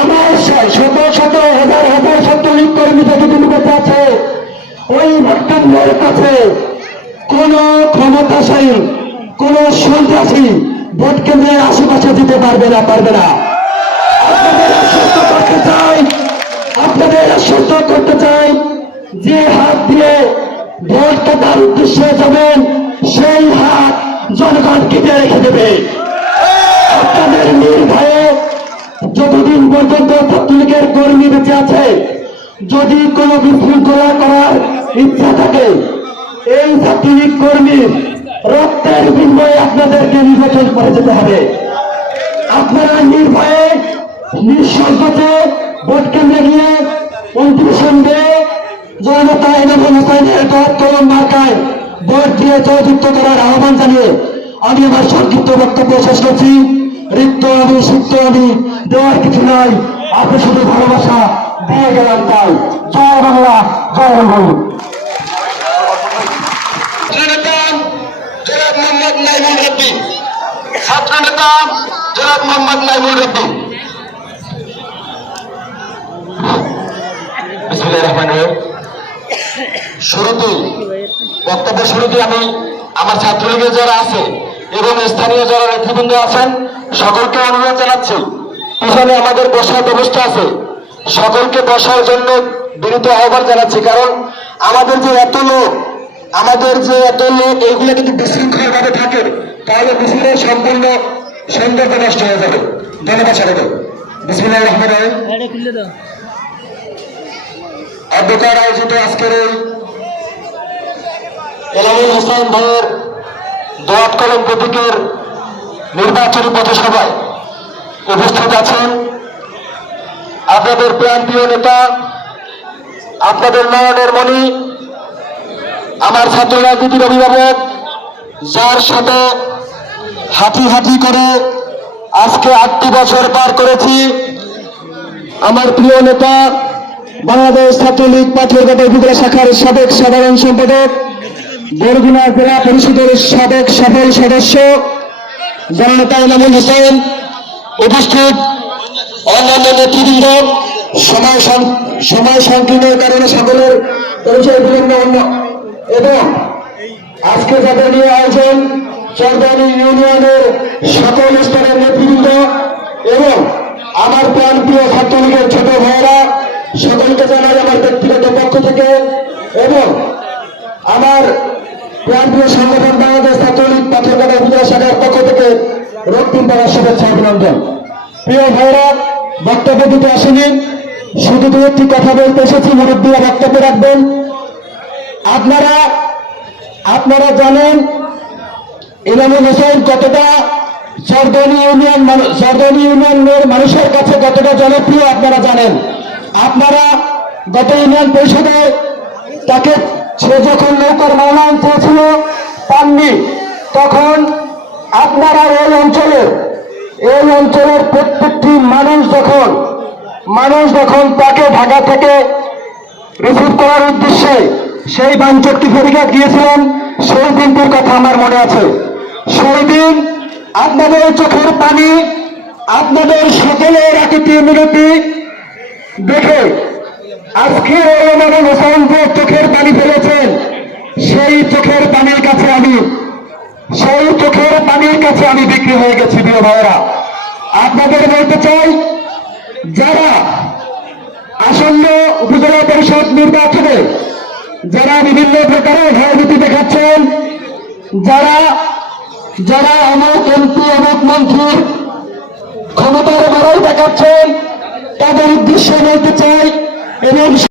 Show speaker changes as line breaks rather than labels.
আমার শত শত হাজার হাজার ছাত্রলীগ কর্মী যতদিন বেঁচে আছে, ওই ভোটকেন্দ্রের কাছে কোন ক্ষমতাশালী, কোন সন্ত্রাসী ভোট কেন্দ্রের আশেপাশে দিতে পারবে না পারবে না। আপনাদের আশ্বস্ত করতে চাই, আপনাদের আশ্বস্ত করতে চাই যে হাত দিয়ে ভোট কাটার উদ্দেশ্যে যাবেন, সেই হাত জনগণ কেটে রেখে দেবে। আপনাদের নির্ভয়ে যতদিন পর্যন্ত ছাত্রলীগের কর্মী বেঁচে আছে, যদি কোনো বিশৃঙ্খলা করার ইচ্ছা থাকে, এই ছাত্রলীগ কর্মী রক্তের বিনিময়ে আপনাদেরকে নির্বাচন করে যেতে হবে। আপনারা নির্ভয়ে নিঃসংকোচে ভোট কেন্দ্রে গিয়ে উনত্রিশে মে জনতা এনামুল হোসেনের দশ কলম মার্কায় ভোট দিয়ে জয়যুক্ত করার আহ্বান জানিয়ে আমি আমার সংক্ষিপ্ত বক্তব্য শেষ করছি। রিক্ত আমি, সিক্ত আমি দেওয়ার কিছু নাই। আপনি শুধু ভালোবাসা দিয়ে গেলাম তাই। জয় বাংলা, জয়
রহমানির শুরুতেই, বক্তব্য শুরুতে আমি আমার ছাত্রলীগের যারা আছে এবং স্থানীয় যারা নেতৃবৃন্দ আছেন, সকলকে অনুরোধ জানাচ্ছি। পিছনে আমাদের বসার ব্যবস্থা আছে। সকলকে বসার জন্য বিনীত আহ্বান জানাচ্ছি, কারণ আমাদের যে এত লোক, আমাদের যে এত লোক, এইগুলো যদি বিশৃঙ্খল ভাবে থাকে তাহলে মিছিলের সম্পূর্ণ সৌন্দর্য নষ্ট হয়ে যাবে। ধন্যবাদ সবাইকে।
খুলে দাও
অধ্যকার আজকের হোসেন কলম নির্বাচনী উপস্থিত আছেন আপনাদের প্রান্তীয় নেতা, আপনাদের নয়নের মণি, আমার ছাত্র রাজনীতির অভিভাবক, যার সাথে হাঁটি হাঁটি করে আজকে আটটি বছর পার করেছি। আমার প্রিয় নেতা, বাংলাদেশ ছাত্রলীগ পাথরঘাটা উপজেলা শাখার সাবেক সাধারণ সম্পাদক, বরগুনা জেলা পরিষদের সাবেক সফল সদস্য, জননেতা ইমামুল হোসেন উপস্থিত অন্যান্য নেতৃবৃন্দ, সময় সময় সংকীর্ণের কারণে সকলের পরিচয় বিলম্ব অন্য এবং আজকে যাদের নিয়ে আয়োজন চরদানি ইউনিয়নের সকল স্তরের নেতৃবৃন্দ এবং আমার প্রাণ প্রিয় ছাত্রলীগের ছোট ভাইয়েরা, সকলকে জানাই আমার ব্যক্তিগত পক্ষ থেকে এবং আমার প্রাণ প্রিয় সংগঠন বাংলাদেশ ছাত্রলীগ পাথরঘাটা উপজেলা পক্ষ থেকে রক্তিম পাড়ার শুভেচ্ছা অভিনন্দন। প্রিয় ভাইরা, বক্তব্য দিতে আসেনি। শুধু দু একটি কথা বলতে এসেছি মুরব্বীরা বক্তব্য রাখবেন। আপনারা আপনারা জানেন ইমামুল হোসেন কতটা সরদনি ইউনিয়ন সরদনি ইউনিয়নের মানুষের কাছে কতটা জনপ্রিয় আপনারা জানেন। আপনারা গত ইউনিয়ন পরিষদে তাকে সে যখন নৌকার মনোনয়ন চেয়েছিল, পাননি। তখন আপনারা এই অঞ্চলের এই অঞ্চলের প্রত্যেকটি মানুষ যখন মানুষ যখন তাকে ঢাকা থেকে রিসিভ করার উদ্দেশ্যে সেই বাঞ্চকটি ফেরিঘাট গিয়েছিলেন, সেই দিনটির কথা আমার মনে আছে। সেই দিন আপনাদের চোখের পানি, আপনাদের সকলের আকিতি মিনতি দেখে আজকে রহমান হোসেন যে চোখের পানি ফেলেছেন। সেই চোখের পানির কাছে আমি সেই পানির কাছে আমি বিক্রি হয়ে গেছি, প্রিয় ভাইয়েরা। আপনাদের বলতে চাই, যারা আসন্ন উপজেলা পরিষদ নির্বাচনে যারা বিভিন্ন প্রকারের ভয়ভীতি দেখাচ্ছেন, যারা যারা অমুক এমপি, অমুক মন্ত্রীর ক্ষমতার বড়াই দেখাচ্ছেন, তাদের উদ্দেশ্যে বলতে চাই, এবং